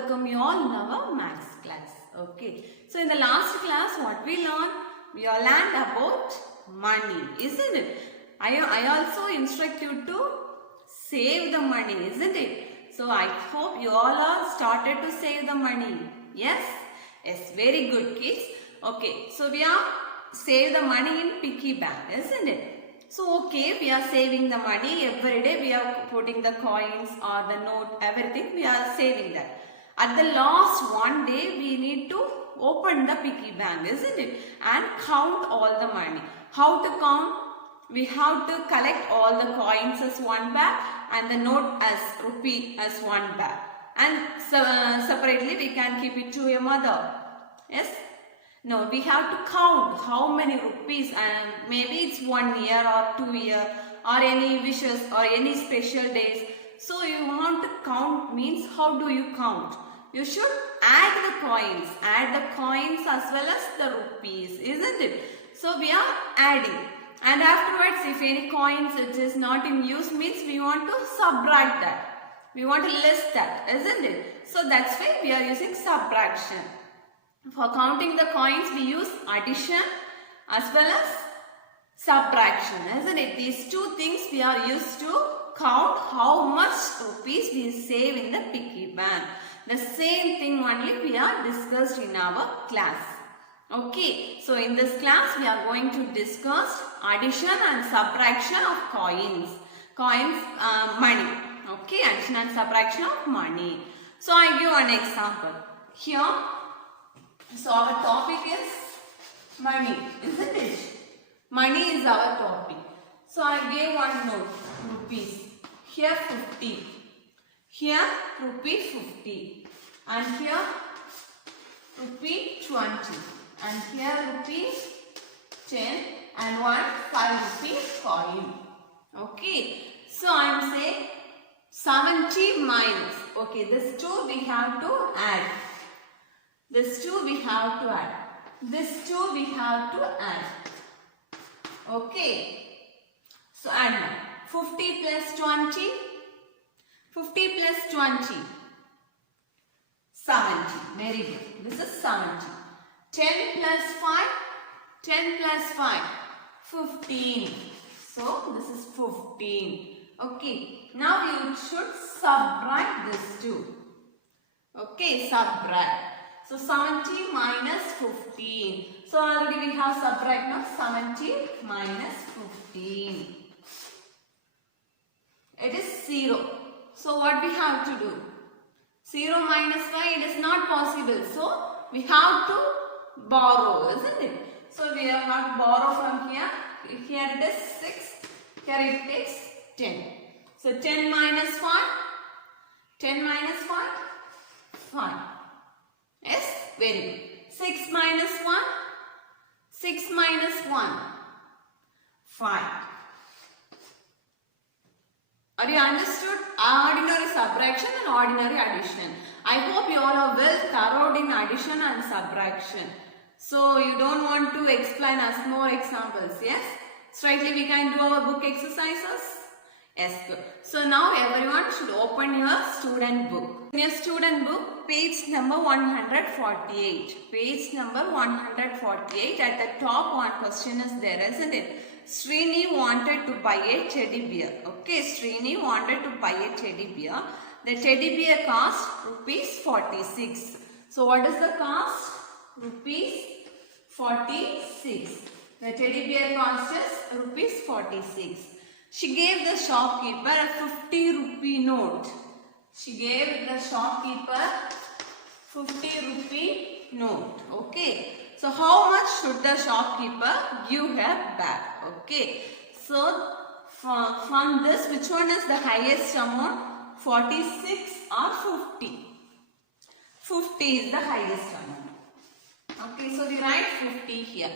welcome you all in our maths class. Okay, so in the last class what we learned? We all learned about money, isn't it? I also instruct you to save the money, isn't it? So I hope you all are started to save the money. Yes? Yes, very good kids. Okay, so we are save the money in piggy bank, isn't it? So okay, we are saving the money every day. We are putting the coins or the note, everything we are saving that. At the last one day, we need to open the piggy bank, isn't it? And count all the money. How to count? We have to collect all the coins as one bag and the note as rupee as one bag. And separately we can keep it to your mother. Yes? No, we have to count how many rupees, and maybe it's 1 year or 2 year or any wishes or any special days. So you want to count means how do you count? You should add the coins as well as the rupees, isn't it? So we are adding, and afterwards if any coins it is not in use means we want to subtract that. We want to list that, isn't it? So that's why we are using subtraction. For counting the coins, we use addition as well as subtraction, isn't it? These two things we are used to count how much rupees we save in the piggy bank. The same thing only we are discussed in our class. Okay, so in this class we are going to discuss addition and subtraction of coins. Money. Okay, addition and subtraction of money. So I give an example. Here, so our topic is money, isn't it? Money is our topic. So I gave one note, rupees. Here 50. Here rupee 50. And here rupee 20. And here rupee 10. And one 5 rupee coin. Okay. So I am saying 70 minus. Okay, this 2 we have to add. This 2 we have to add. This 2 we have to add. Okay. So add now. 50 plus 20. 50 plus 20. 70. Very good. This is 70. 10 plus 5. 10 plus 5. 15. So this is 15. Okay. Now you should subtract this 2. Okay. Subtract. So 70 minus 15. So already we have subtract now. 70 minus 15. It is 0. So what we have to do? 0 minus 5, it is not possible. So we have to borrow, isn't it? So we have to borrow from here. Here it is 6. Here it takes 10. So 10 minus 5. 10 minus 5. 5. Yes, very good. 6 minus 1. 6 minus 1. 5. Are you understood? Ordinary subtraction and ordinary addition. I hope you all are well thorough in addition and subtraction. So you don't want to explain us more examples, yes? Straightly we can do our book exercises. Yes, good. So now everyone should open your student book. In your student book, page number 148. Page number 148. At the top one question is there, isn't it? Srini wanted to buy a teddy bear. Okay, Srini wanted to buy a teddy bear. The teddy bear cost rupees 46. So what is the cost? Rupees 46. The teddy bear cost is rupees 46. She gave the shopkeeper a 50 rupee note. She gave the shopkeeper 50 rupee note. Okay. So how much should the shopkeeper give her back? Okay. So from this, which one is the highest amount? 46 or 50? 50 is the highest amount. Okay. So we write 50 here.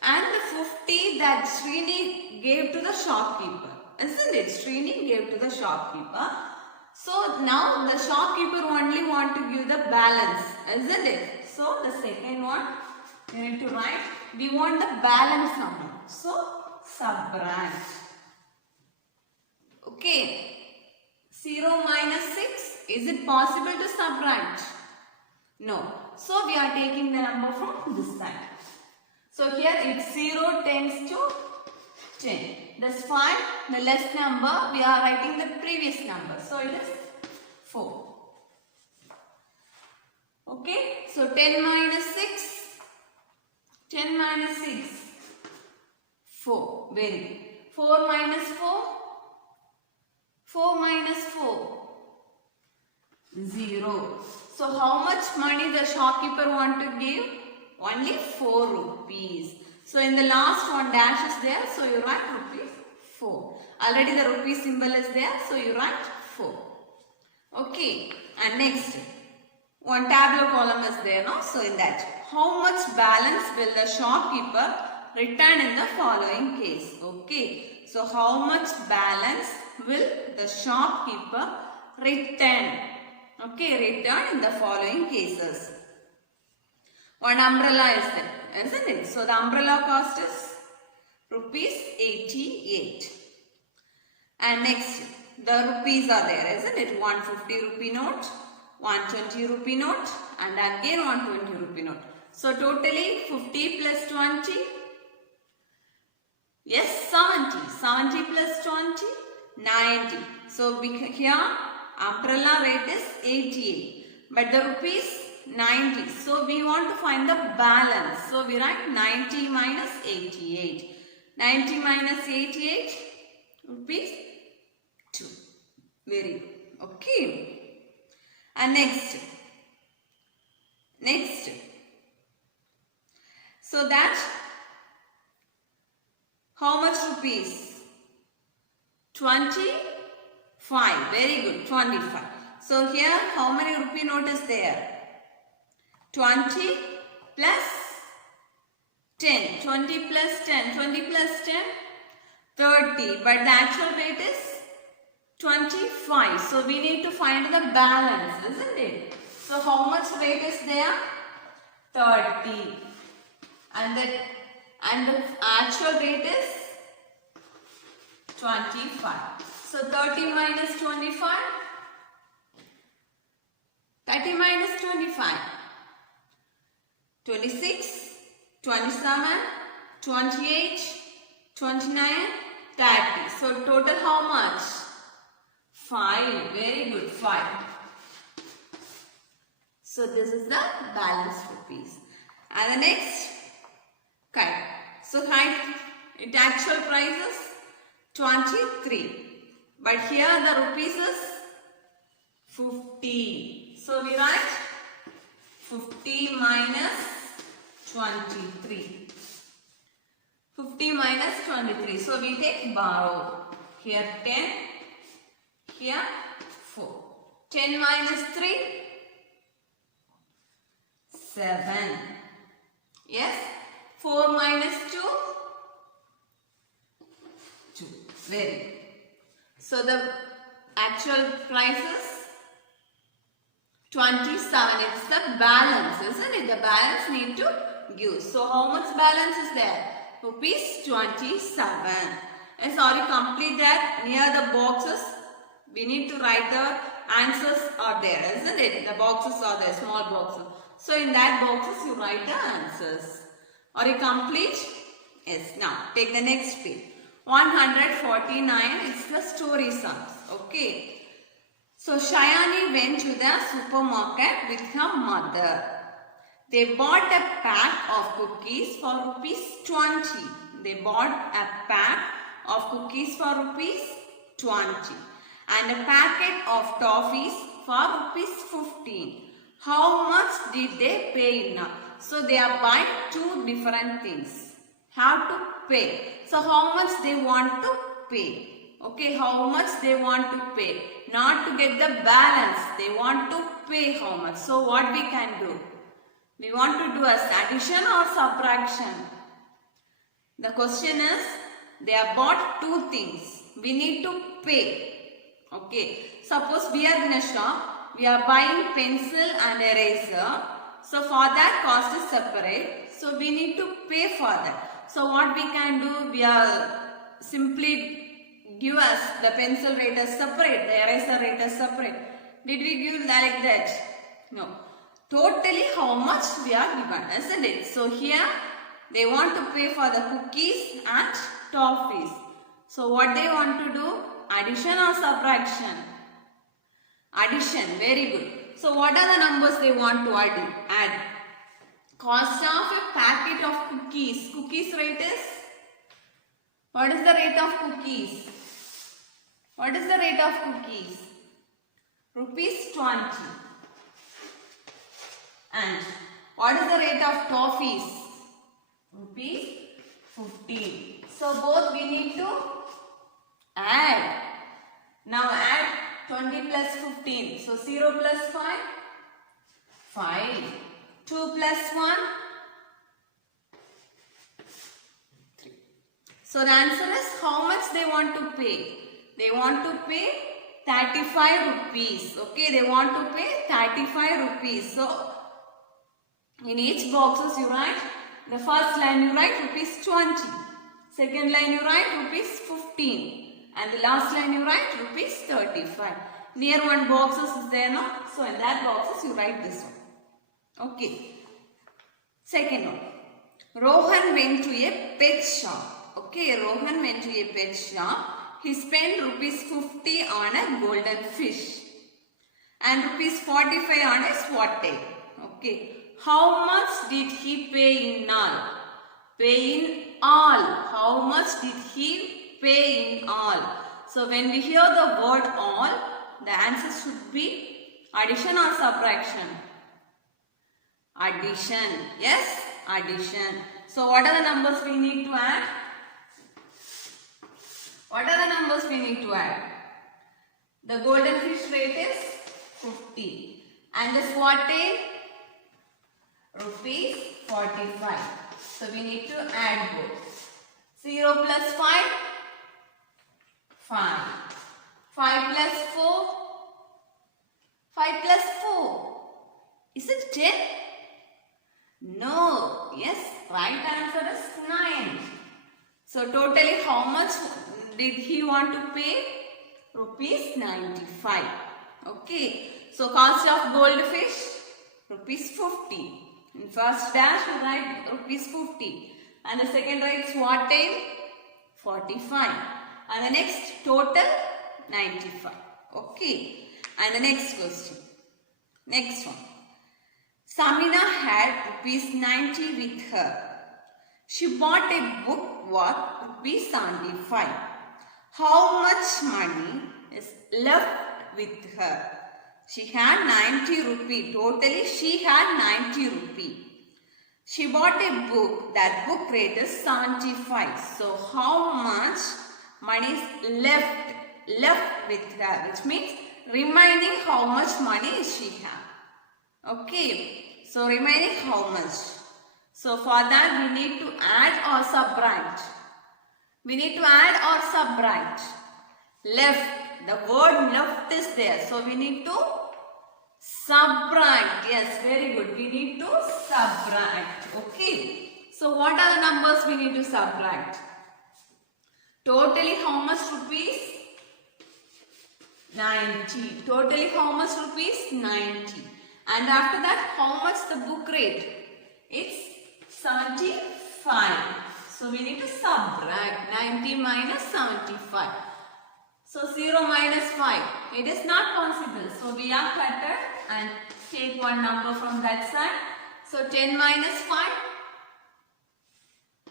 And the 50 that Srini gave to the shopkeeper, isn't it? Srini gave to the shopkeeper. So now the shopkeeper only want to give the balance, isn't it? So the second one you need to write, we want the balance amount. So subtract. Okay. 0 minus 6, is it possible to subtract? No. So we are taking the number from this side. So here it's 0 tends to 10. That's fine. The less number, we are writing the previous number. So it is 4. Okay. So 10 minus 6. 10 minus 6. 4. Very good. 4 minus 4. 4 minus 4. 0. So how much money the shopkeeper want to give? Only 4 rupees. So in the last one dash is there. So you write rupees 4. Already the rupee symbol is there. So you write 4. Okay. And next, one tableau column is there. No? So in that, how much balance will the shopkeeper return in the following case? Okay. So how much balance will the shopkeeper return? Okay, return in the following cases. One umbrella is there, isn't it? So the umbrella cost is rupees 88. And next, the rupees are there, isn't it? 150 rupee note, 120 rupee note, and again 120 rupee note. So totally 50 plus 20. Yes, 70. 70 plus 20, 90. So here umbrella rate is 88. But the rupees 90. So we want to find the balance. So we write 90 minus 88. 90 minus 88 rupees 2. Very good. Okay. And next. So that how much rupees? 25. Very good. 25. So here how many rupee note is there? 20 plus 10. 20 plus 10. 20 plus 10. 30. But the actual rate is 25. So we need to find the balance, isn't it? So how much rate is there? 30. And the actual rate is 25. So 30 minus 25. 30 minus 25. 26, 27, 28, 29, 30. So total how much? 5. Very good. 5. So this is the balanced rupees. And the next, kite. So kite, its actual price is 23. But here the rupees is 50. So we write 50 minus 23. 50 minus 23. So we take borrow. Here 10. Here 4. 10 minus 3. 7. Yes. 4 minus 2. 2. Very good. So the actual price is 27. It's the balance, isn't it? The balance need to give. So how much balance is there? Rupees 27. Sorry, complete that. Near the boxes, we need to write the answers are there, isn't it? The boxes are there, small boxes. So in that boxes, you write the answers. Are you complete? Yes. Now, take the next page. 149 is the story sums. Okay. So Shayani went to the supermarket with her mother. They bought a pack of cookies for rupees 20. They bought a pack of cookies for rupees 20 and a packet of toffees for rupees 15. How much did they pay now? So they are buying two different things. How to pay? So how much they want to pay? Okay, how much they want to pay? Not to get the balance. They want to pay how much. So what we can do? We want to do as addition or subtraction. The question is, they have bought two things. We need to pay. Okay. Suppose we are in a shop. We are buying pencil and eraser. So for that cost is separate. So we need to pay for that. So what we can do? We are simply give us the pencil rate as separate. The eraser rate as separate. Did we give like that? No. totally how much we are given, isn't it? So here they want to pay for the cookies and toffees. So what they want to do? Addition or subtraction? Addition, very good. So what are the numbers they want to add? Cost of a packet of cookies. Cookies rate is? What is the rate of cookies? What is the rate of cookies? Rupees 20. And what is the rate of toffees? Rupees 15. So both we need to add. Now add 20 plus 15. So 0 plus 5? 5. 2 plus 1? 3. So the answer is how much they want to pay. They want to pay 35 rupees. Okay, they want to pay 35 rupees. So in each boxes you write, the first line you write rupees 20. Second line you write rupees 15. And the last line you write rupees 35. Near one boxes is there, no? So in that boxes you write this one. Okay. Second one. Rohan went to a pet shop. Okay, Rohan went to a pet shop. He spent rupees 50 on a golden fish. And rupees 45 on a swordtail. Okay. How much did he pay in all? Pay in all. How much did he pay in all? So when we hear the word all, the answer should be addition or subtraction? Addition. Yes, addition. So what are the numbers we need to add? What are the numbers we need to add? The golden fish rate is 50. And the swordtail? Rupees 45. So we need to add both. 0 plus 5? 5. 5 plus 4? 5 plus 4. Is it 10? No. Yes, right answer is 9. So totally how much did he want to pay? Rupees 95. Okay. So cost of goldfish? Rupees 50. In first dash you write rupees 50. And the second write swordtail? 45. And the next total? 95. Okay. And the next question. Next one. Samina had rupees 90 with her. She bought a book worth rupees 75. How much money is left with her? She had 90 rupee. Totally she had 90 rupee. She bought a book. That book rate is 75. So how much money is left with her? Which means remaining how much money she have. Okay. So remaining how much? So for that we need to add or subtract. We need to add or subtract. Left. The word left is there. So we need to subtract. Yes, very good. We need to subtract. Okay. So what are the numbers we need to subtract? Totally how much rupees? 90. Totally how much rupees? 90. And after that, how much the book rate? It's 75. So we need to subtract 90 minus 75. So 0 minus 5. It is not possible. So we are cluttered and take one number from that side. So 10 minus 5.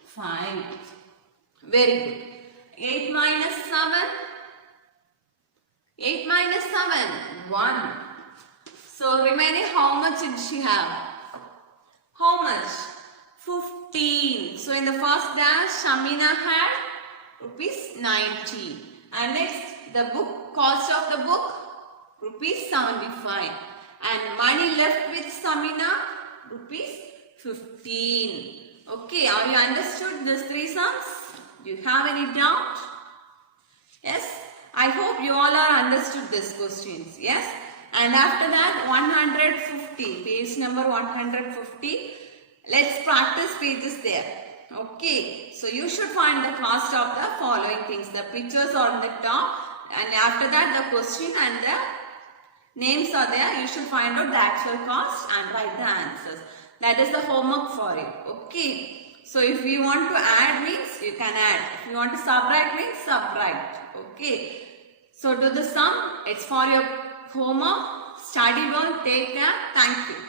5. Very good. 8 minus 7. 8 minus 7. 1. So remaining how much did she have? How much? 15. So in the first dash, Shamina had rupees 90. And next, the book, cost of the book, rupees 75. And money left with Samina, rupees 15. Okay, have you understood these three sums? Do you have any doubt? Yes? I hope you all are understood these questions. Yes? And after that, 150, page number 150. Let's practice pages there. Okay, so you should find the cost of the following things. The pictures are on the top, and after that the question and the Names are there. You should find out the actual cost and write the answers. That is the homework for you. Okay. So if you want to add means you can add. If you want to subtract means subtract. Okay. So do the sum. It's for your homework. Study well. Take care. Thank you.